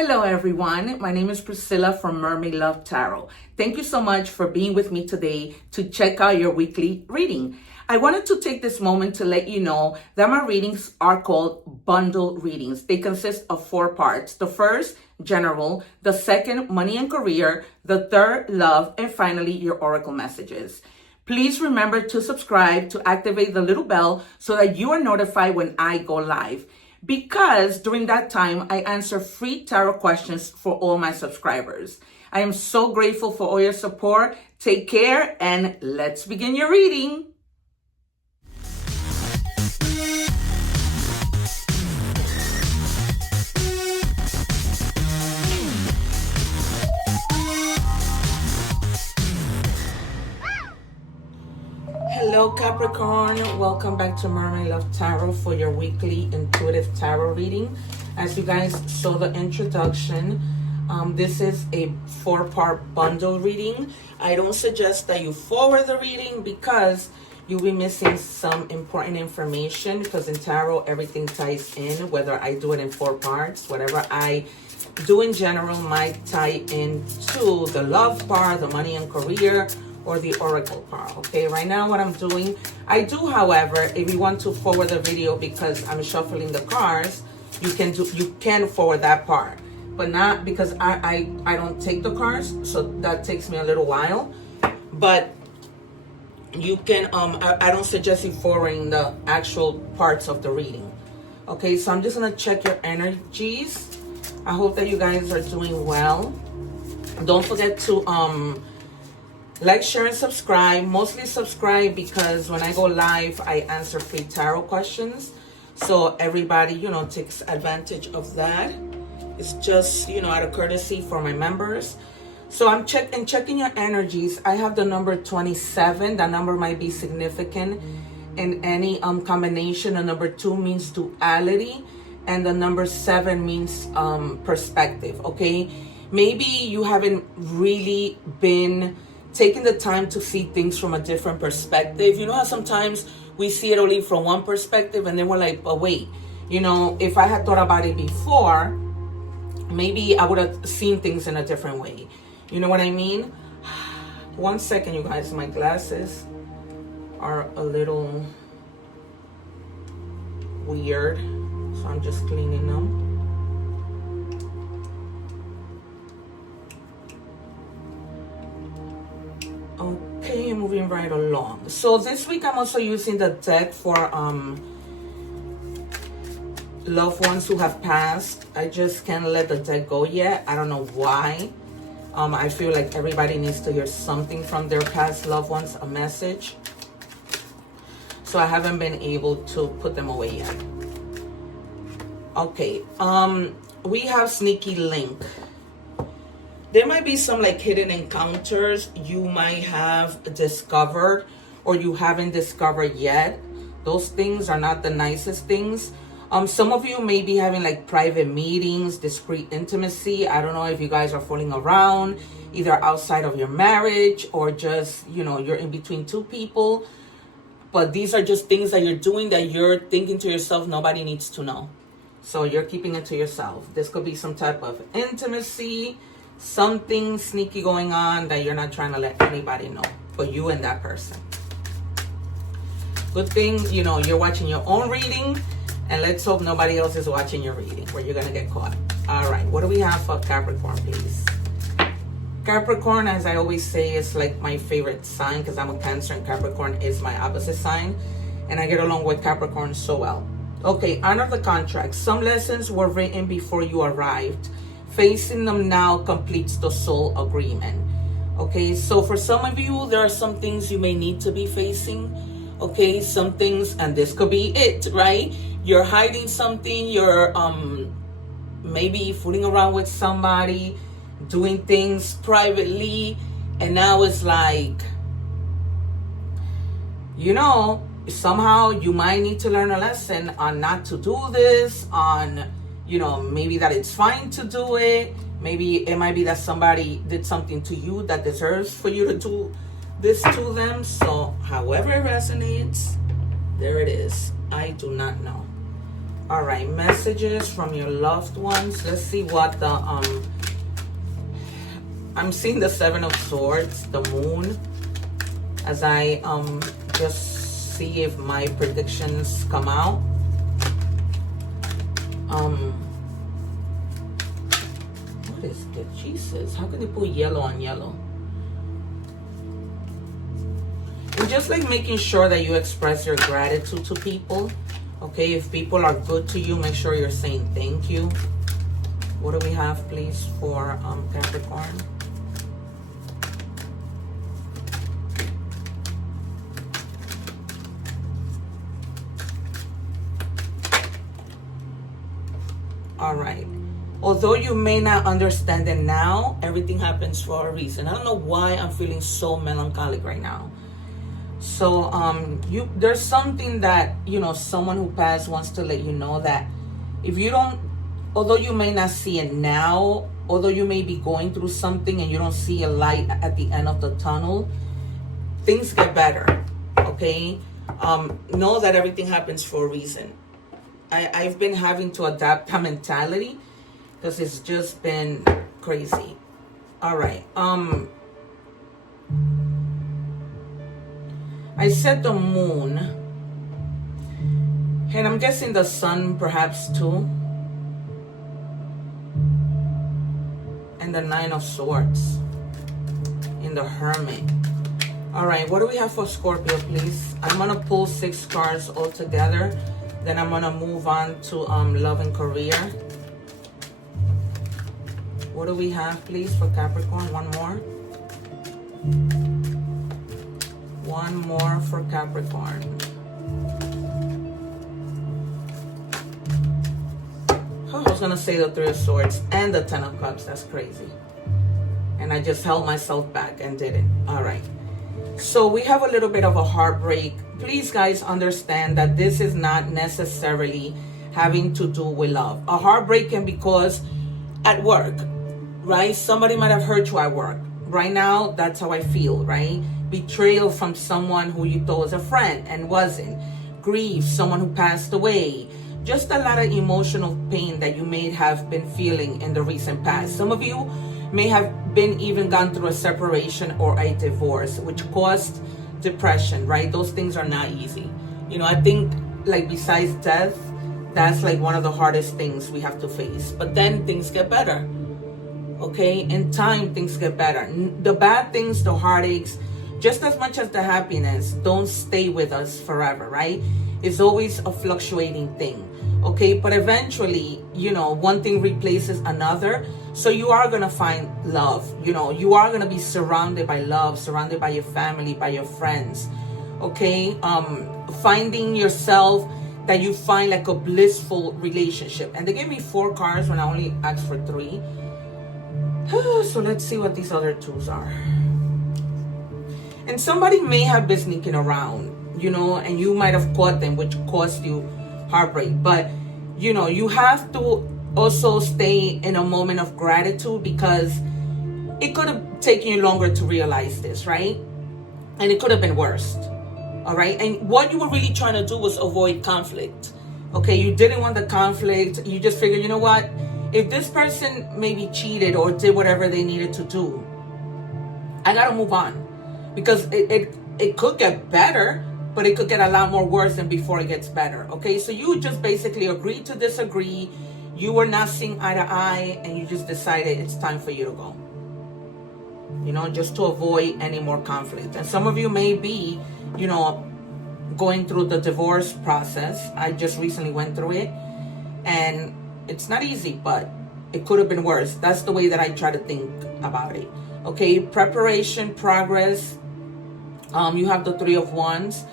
Hello everyone, my name is Priscilla from Mermaid Love Tarot. Thank you so much for being with me today to check out your weekly reading. I wanted to take this moment to let you know that my readings are called bundle readings. They consist of 4 parts. The first, general. The second, money and career. The third, love. And finally, your oracle messages. Please remember to subscribe, to activate the little bell so that you are notified when I go live. Because during that time, I answer free tarot questions for all my subscribers. I am so grateful for all your support. Take care and let's begin your reading. Hello Capricorn, welcome back to Mermaid Love Tarot for your weekly intuitive tarot reading. As you guys saw the introduction, this is a 4-part bundle reading. I don't suggest that you forward the reading because you'll be missing some important information, because in tarot everything ties in, whether I do it in 4 parts. Whatever I do in general might tie into the love part, the money and career, or the oracle part. Okay, right now what I'm doing, I do, however, if you want to forward the video because I'm shuffling the cards, you can forward that part, but not because I don't take the cards, so that takes me a little while. But you can I don't suggest you forwarding the actual parts of the reading. Okay, so I'm just gonna check your energies. I hope that you guys are doing well. Don't forget to like, share, and subscribe. Mostly subscribe because when I go live, I answer free tarot questions. So everybody, takes advantage of that. It's just, out of courtesy for my members. So I'm checking your energies. I have the number 27. That number might be significant in any combination. The number 2 means duality, and the number 7 means perspective. Okay, maybe you haven't really been taking the time to see things from a different perspective. You know how sometimes we see it only from one perspective and then we're like, but wait, if I had thought about it before, maybe I would have seen things in a different way. You know what I mean? 1 second, you guys, my glasses are a little weird, so I'm just cleaning them. Okay, moving right along. So this week I'm also using the deck for loved ones who have passed. I just can't let the deck go yet. I don't know why. I feel like everybody needs to hear something from their past loved ones, a message. So I haven't been able to put them away yet. Okay, we have sneaky link. There might be some hidden encounters you might have discovered or you haven't discovered yet. Those things are not the nicest things. Some of you may be having private meetings, discreet intimacy. I don't know if you guys are fooling around, either outside of your marriage or just, you're in between 2 people. But these are just things that you're doing that you're thinking to yourself, nobody needs to know. So you're keeping it to yourself. This could be some type of intimacy, something sneaky going on that you're not trying to let anybody know, but you and that person. Good thing, you're watching your own reading, and let's hope nobody else is watching your reading where you're going to get caught. All right, what do we have for Capricorn, please? Capricorn, as I always say, is my favorite sign because I'm a Cancer and Capricorn is my opposite sign, and I get along with Capricorn so well. Okay, honor the contract. Some lessons were written before you arrived. Facing them now completes the soul agreement. Okay, so for some of you, there are some things you may need to be facing. Okay, some things, and this could be it, right? You're hiding something, you're maybe fooling around with somebody, doing things privately, and now it's somehow you might need to learn a lesson on not to do this, on maybe that it's fine to do it. Maybe it might be that somebody did something to you that deserves for you to do this to them. So however it resonates, there it is. I do not know. All right, messages from your loved ones. Let's see what the I'm seeing the Seven of Swords, the Moon, as I just see if my predictions come out. What is it? Jesus, how can they put yellow on yellow? And just like making sure that you express your gratitude to people. Okay, if people are good to you, make sure you're saying thank you. What do we have, please, for Capricorn? All right. Although you may not understand it now, everything happens for a reason. I don't know why I'm feeling so melancholic right now. So there's something that, you know, someone who passed wants to let you know that if you don't, although you may not see it now, although you may be going through something and you don't see a light at the end of the tunnel, things get better. Okay? Know that everything happens for a reason. I've been having to adapt that mentality because it's just been crazy. All right. I said the moon, and I'm guessing the sun perhaps too, and the Nine of Swords in the Hermit. All right, what do we have for Scorpio, please? I'm gonna pull 6 cards all together, then I'm gonna move on to love and career. What do we have, please, for Capricorn? One more. One more for Capricorn. Oh, I was going to say the Three of Swords and the Ten of Cups. That's crazy. And I just held myself back and did it. All right. So we have a little bit of a heartbreak. Please, guys, understand that this is not necessarily having to do with love. A heartbreak can be caused at work, right? Somebody might have hurt you at work. Right now, that's how I feel, right? Betrayal from someone who you thought was a friend and wasn't. Grief, someone who passed away. Just a lot of emotional pain that you may have been feeling in the recent past. Some of you may have been even gone through a separation or a divorce, which caused depression, right? Those things are not easy. You know, I think, like, besides death, that's like one of the hardest things we have to face. But then things get better. Okay? In time, things get better. The bad things, the heartaches, just as much as the happiness, don't stay with us forever, right? It's always a fluctuating thing, okay? But eventually, you know, one thing replaces another. So you are going to find love. You know, you are going to be surrounded by love, surrounded by your family, by your friends, okay? Finding yourself, that you find like a blissful relationship. And they gave me 4 cards when I only asked for 3. So let's see what these other 2s are. And somebody may have been sneaking around, you know, and you might have caught them, which caused you heartbreak. But, you know, you have to also stay in a moment of gratitude, because it could have taken you longer to realize this, right? And it could have been worse, all right? And what you were really trying to do was avoid conflict, okay? You didn't want the conflict. You just figured, you know what? If this person maybe cheated or did whatever they needed to do, I got to move on. Because it could get better, but it could get a lot more worse than before it gets better. Okay, so you just basically agreed to disagree. You were not seeing eye to eye, and you just decided it's time for you to go. You know, just to avoid any more conflict. And some of you may be, you know, going through the divorce process. I just recently went through it, and it's not easy, but it could have been worse. That's the way that I try to think about it. Okay, preparation, progress. You have the 3 of Wands.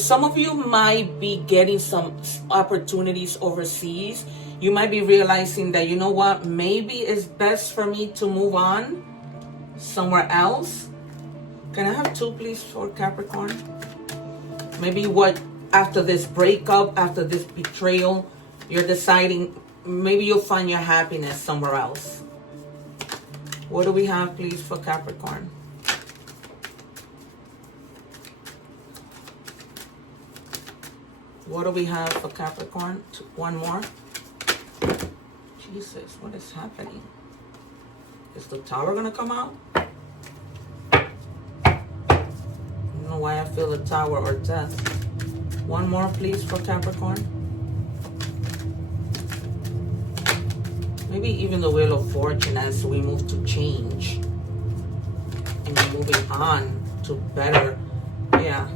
Some of you might be getting some opportunities overseas. You might be realizing that, you know what, maybe it's best for me to move on somewhere else. Can I have 2, please, for Capricorn? Maybe what, after this breakup, after this betrayal, you're deciding maybe you'll find your happiness somewhere else. What do we have, please, for Capricorn? What do we have for Capricorn? One more. Jesus, what is happening? Is the tower gonna come out? I don't know why I feel the tower or death. One more, please, for Capricorn. Maybe even the Wheel of Fortune as we move to change. And we're moving on to better. Yeah.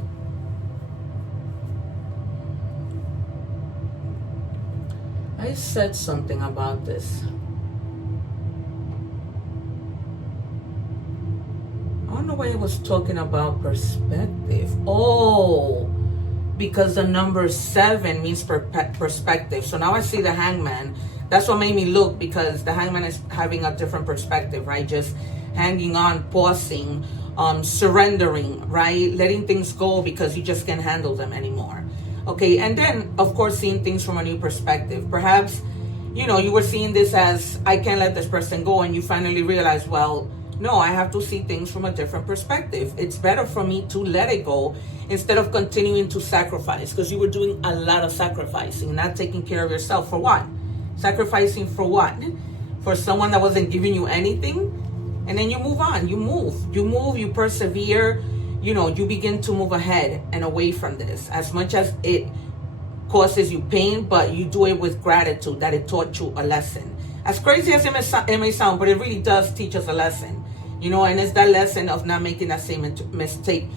I said something about this. I don't know why I was talking about perspective. Oh, because the number 7 means perspective. So now I see the Hangman. That's what made me look, because the Hangman is having a different perspective, right? Just hanging on, pausing, surrendering, right? Letting things go because you just can't handle them anymore. Okay, and then, of course, seeing things from a new perspective. Perhaps, you know, you were seeing this as, I can't let this person go, and you finally realize, well, no, I have to see things from a different perspective. It's better for me to let it go instead of continuing to sacrifice, because you were doing a lot of sacrificing, not taking care of yourself. For what? Sacrificing for what? For someone that wasn't giving you anything? And then you move on, you persevere. You know, you begin to move ahead and away from this, as much as it causes you pain, but you do it with gratitude that it taught you a lesson. As crazy as it may sound, but it really does teach us a lesson, you know, and it's that lesson of not making that same mistake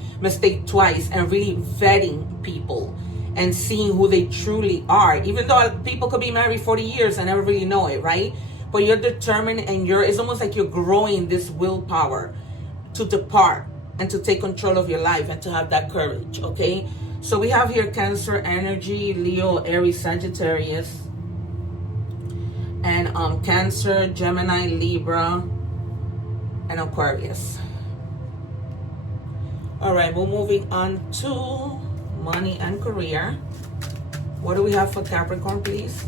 twice, and really vetting people and seeing who they truly are. Even though people could be married 40 years and never really know it, right? But you're determined, and it's almost like you're growing this willpower to depart and to take control of your life and to have that courage, okay? So we have here Cancer energy, Leo, Aries, Sagittarius, and Cancer, Gemini, Libra, and Aquarius. All right, we're moving on to money and career. What do we have for Capricorn, please?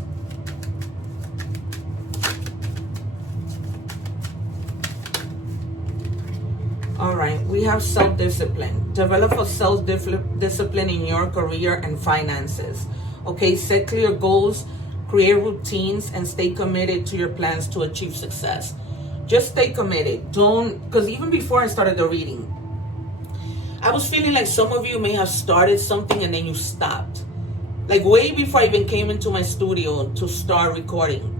All right, we have self-discipline. Develop a self-discipline in your career and finances. Okay, set clear goals, create routines, and stay committed to your plans to achieve success. Just stay committed. Because even before I started the reading, I was feeling like some of you may have started something and then you stopped. Like way before I even came into my studio to start recording.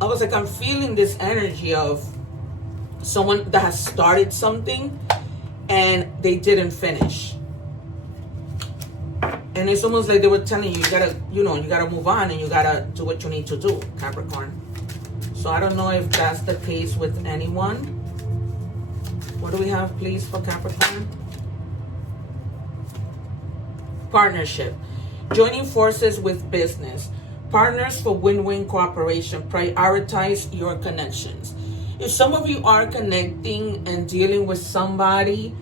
I was like, I'm feeling this energy of someone that has started something and they didn't finish, and it's almost like they were telling you, you gotta move on and you gotta do what you need to do, Capricorn. So I don't know if that's the case with anyone. What do we have, please, for Capricorn? Partnership. Joining forces with business partners for win-win cooperation. Prioritize your connections. If some of you are connecting and dealing with somebody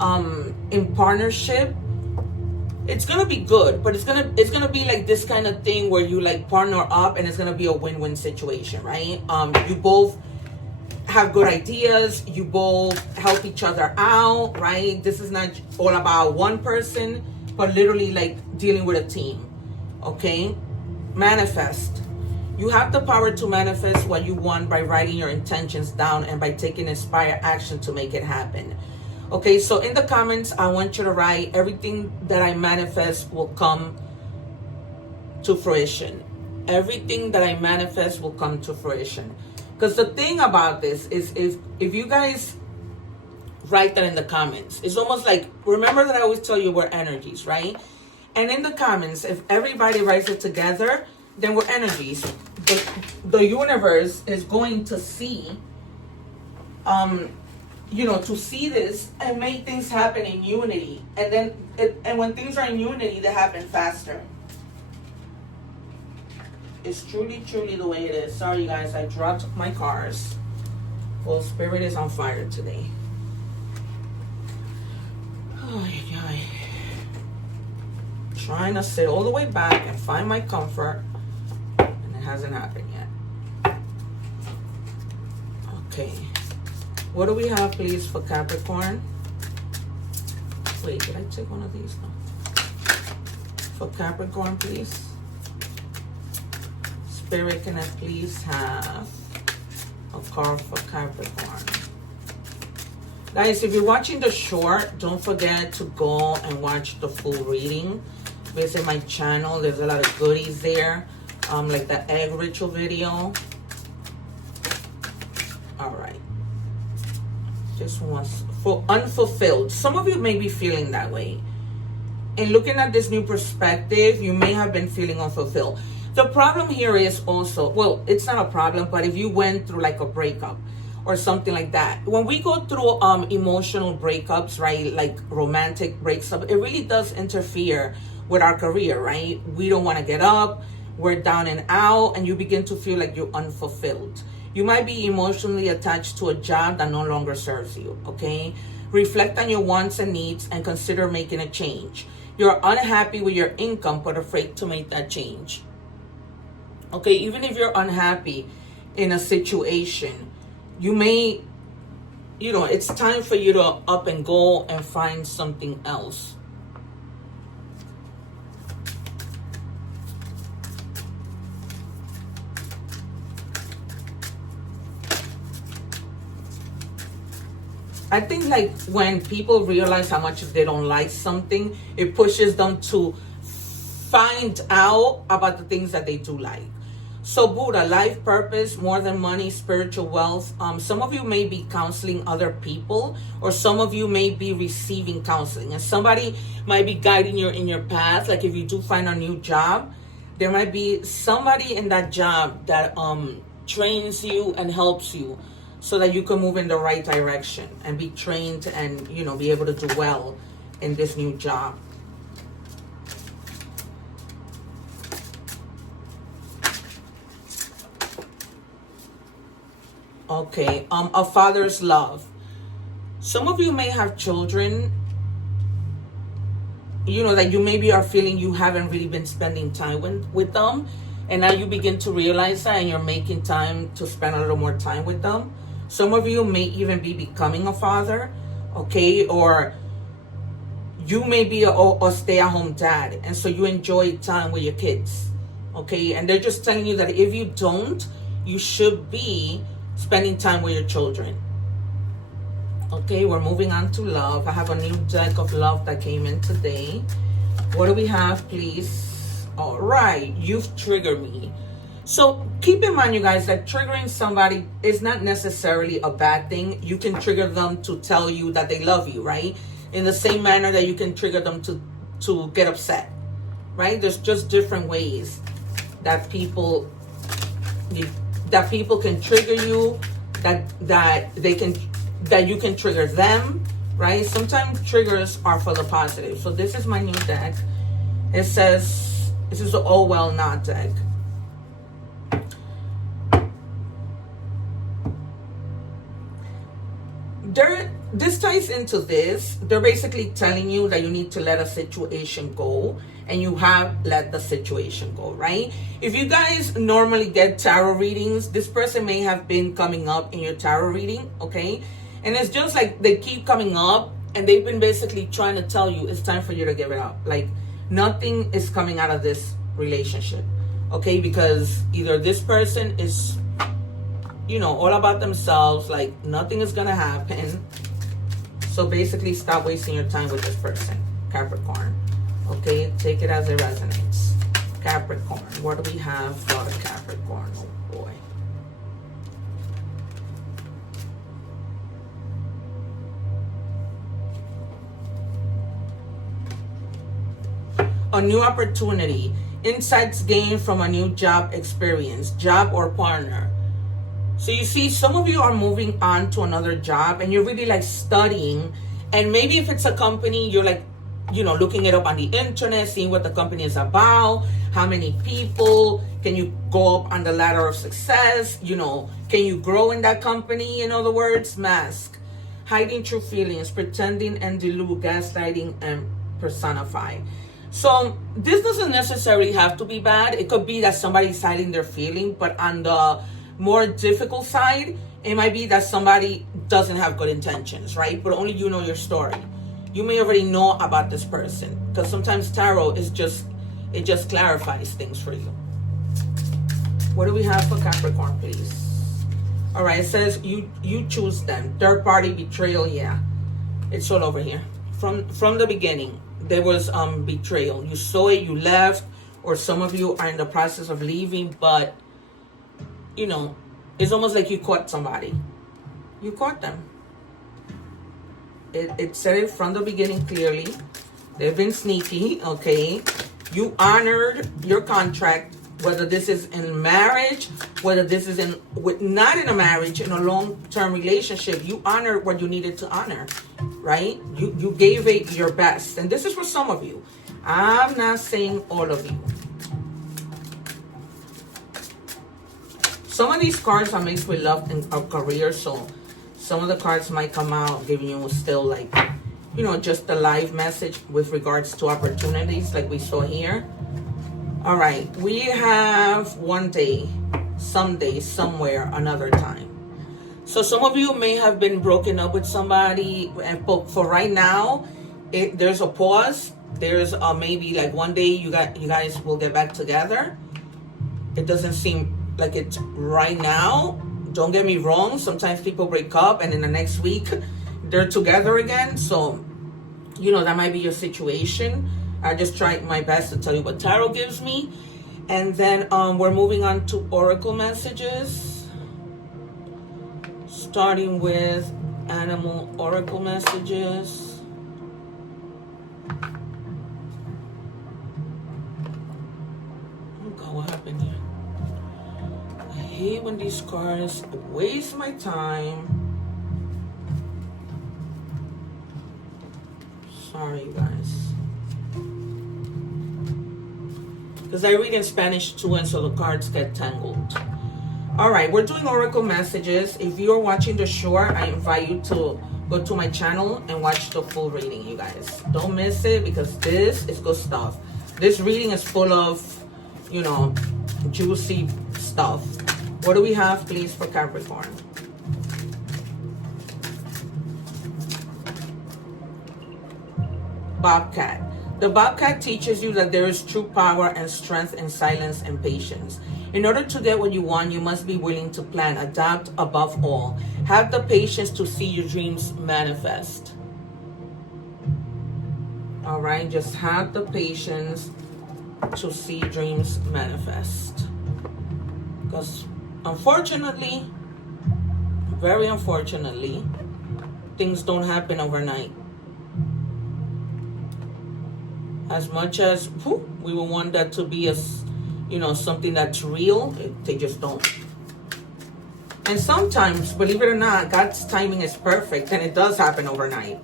in partnership, it's gonna be good, but it's gonna be like this kind of thing where you like partner up and it's gonna be a win-win situation, right? You both have good ideas, you both help each other out, right? This is not all about one person, but literally like dealing with a team. Okay? Manifest. You have the power to manifest what you want by writing your intentions down and by taking inspired action to make it happen. Okay, so in the comments, I want you to write, everything that I manifest will come to fruition. Everything that I manifest will come to fruition. Because the thing about this is, if you guys write that in the comments, it's almost like, remember that I always tell you we're energies, right? And in the comments, if everybody writes it together, then we're energies. The universe is going to see, to see this and make things happen in unity. And then, when things are in unity, they happen faster. It's truly, truly the way it is. Sorry, guys, I dropped my cars. Well, spirit is on fire today. Trying to sit all the way back and find my comfort, and it hasn't happened yet. Okay, what do we have, please, for Capricorn? Wait, did I take one of these? No. for Capricorn, please? Spirit, can I please have a card for Capricorn? Guys, if you're watching the short, don't forget to go and watch the full reading. Visit my channel. There's a lot of goodies there, like the egg ritual video. All right. This one's for unfulfilled. Some of you may be feeling that way. And looking at this new perspective, you may have been feeling unfulfilled. The problem here is also, well, it's not a problem, but if you went through like a breakup or something like that. When we go through emotional breakups, right, like romantic breakups, it really does interfere with our career, right? We don't want to get up, we're down and out, and you begin to feel like you're unfulfilled. You might be emotionally attached to a job that no longer serves you, okay? Reflect on your wants and needs and consider making a change. You're unhappy with your income, but afraid to make that change. Okay, even if you're unhappy in a situation, you may, it's time for you to up and go and find something else. I think like when people realize how much they don't like something, it pushes them to find out about the things that they do like. So Buddha, life purpose, more than money, spiritual wealth. Some of you may be counseling other people, or some of you may be receiving counseling, and somebody might be guiding you in your path. Like if you do find a new job, there might be somebody in that job that trains you and helps you so that you can move in the right direction and be trained and, be able to do well in this new job. Okay, a father's love. Some of you may have children, that you maybe are feeling you haven't really been spending time with them. And now you begin to realize that and you're making time to spend a little more time with them. Some of you may even be becoming a father, okay? Or you may be a stay-at-home dad. And so you enjoy time with your kids, okay? And they're just telling you that if you don't, you should be spending time with your children. Okay, we're moving on to love. I have a new deck of love that came in today. What do we have, please? All right, you've triggered me. So keep in mind, you guys, that triggering somebody is not necessarily a bad thing. You can trigger them to tell you that they love you, right? In the same manner that you can trigger them to get upset, right? There's just different ways that people can trigger you, that you can trigger them, right? Sometimes triggers are for the positive. So this is my new deck. It says, this is the Oh Well Not deck. This ties into this. They're basically telling you that you need to let a situation go, and you have let the situation go, right? If you guys normally get tarot readings, this person may have been coming up in your tarot reading, okay? And it's just like they keep coming up, and they've been basically trying to tell you it's time for you to give it up. Like nothing is coming out of this relationship, okay? Because either this person is, all about themselves, like nothing is gonna happen. So basically stop wasting your time with this person, Capricorn. Okay, take it as it resonates. Capricorn, what do we have for Capricorn? Oh boy. A new opportunity. Insights gained from a new job experience, job or partner. So you see, some of you are moving on to another job and you're really like studying. And maybe if it's a company, you're like, looking it up on the internet, seeing what the company is about, how many people, can you go up on the ladder of success, can you grow in that company? In other words, mask, hiding true feelings, pretending and delude, gaslighting and personify. So this doesn't necessarily have to be bad. It could be that somebody's hiding their feeling, but on the more difficult side, it might be that somebody doesn't have good intentions, right? But only you know your story. You may already know about this person, because sometimes tarot is just It just clarifies things for you. What do we have for Capricorn, please? All right, it says you choose them. Third party betrayal, yeah. It's all over here. From the beginning, there was betrayal. You saw it, you left, or some of you are in the process of leaving, but, you know, it's almost like you caught somebody. You caught them. It said it from the beginning clearly. They've been sneaky, okay? You honored your contract, whether this is in marriage, whether this is not in a marriage, in a long-term relationship. You honored what you needed to honor, right? You gave it your best. And this is for some of you. I'm not saying all of you. Some of these cards are mixed with love and a career, so some of the cards might come out giving you still like, you know, just a live message with regards to opportunities like we saw here. All right, we have one day, someday, somewhere, another time. So some of you may have been broken up with somebody, and for right now, there's a pause. There's maybe like one day you guys will get back together. It doesn't seem like it's right now. Don't get me wrong. Sometimes people break up and in the next week they're together again. So, you know, that might be your situation. I just tried my best to tell you what tarot gives me. And then we're moving on to oracle messages. Starting with animal oracle messages. Oh God, what happened here? I hate when these cards waste my time. Sorry, you guys. Because I read in Spanish too, and so the cards get tangled. All right, we're doing oracle messages. If you're watching the short, I invite you to go to my channel and watch the full reading, you guys. Don't miss it, because this is good stuff. This reading is full of, you know, juicy stuff. What do we have, please, for Capricorn? Bobcat. The Bobcat teaches you that there is true power and strength in silence and patience. In order to get what you want, you must be willing to plan, adapt above all. Have the patience to see your dreams manifest. All right, just have the patience to see dreams manifest. Because unfortunately, very unfortunately, things don't happen overnight. As much as we would want that to be you know, something that's real, they just don't. And sometimes, believe it or not, God's timing is perfect, and it does happen overnight.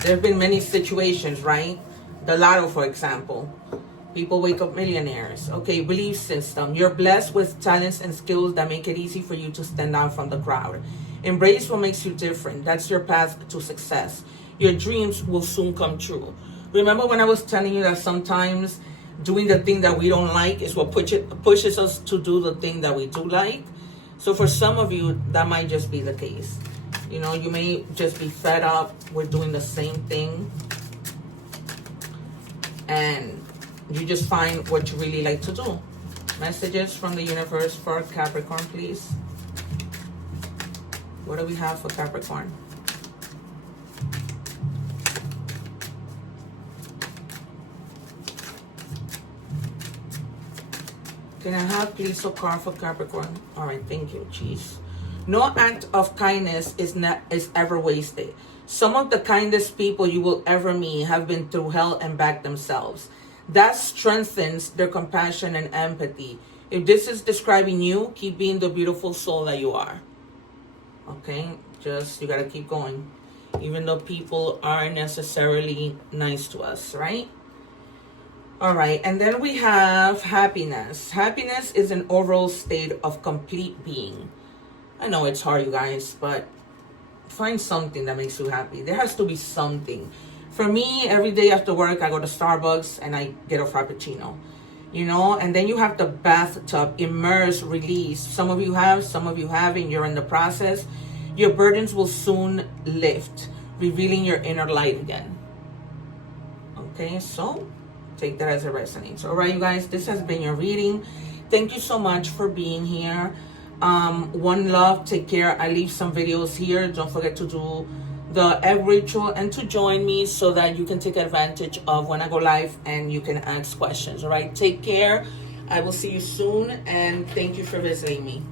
There have been many situations, right? The lotto, for example. People wake up millionaires. Okay, belief system. You're blessed with talents and skills that make it easy for you to stand out from the crowd. Embrace what makes you different. That's your path to success. Your dreams will soon come true. Remember when I was telling you that sometimes doing the thing that we don't like is what pushes us to do the thing that we do like? So for some of you, that might just be the case. You know, you may just be fed up with doing the same thing, and you just find what you really like to do. Messages from the universe for Capricorn, please. What do we have for Capricorn? Can I have, please, a card for Capricorn? All right, thank you. Jeez. No act of kindness is ever wasted. Some of the kindest people you will ever meet have been through hell and back themselves. That strengthens their compassion and empathy. If this is describing you, keep being the beautiful soul that you are. Okay? Just, you got to keep going. Even though people aren't necessarily nice to us, right? All right, and then we have happiness. Happiness is an overall state of complete being. I know it's hard, you guys, but find something that makes you happy. There has to be something. For me, every day after work, I go to Starbucks and I get a Frappuccino. You know, and then you have the bathtub, immerse, release. Some of you have, some of you haven't. You're in the process. Your burdens will soon lift, revealing your inner light again. Okay, so take that as it resonates. All right, you guys, this has been your reading. Thank you so much for being here. One love, take care. I leave some videos here. Don't forget to do the egg ritual and to join me so that you can take advantage of when I go live and you can ask questions. All right, take care. I will see you soon, and thank you for visiting me.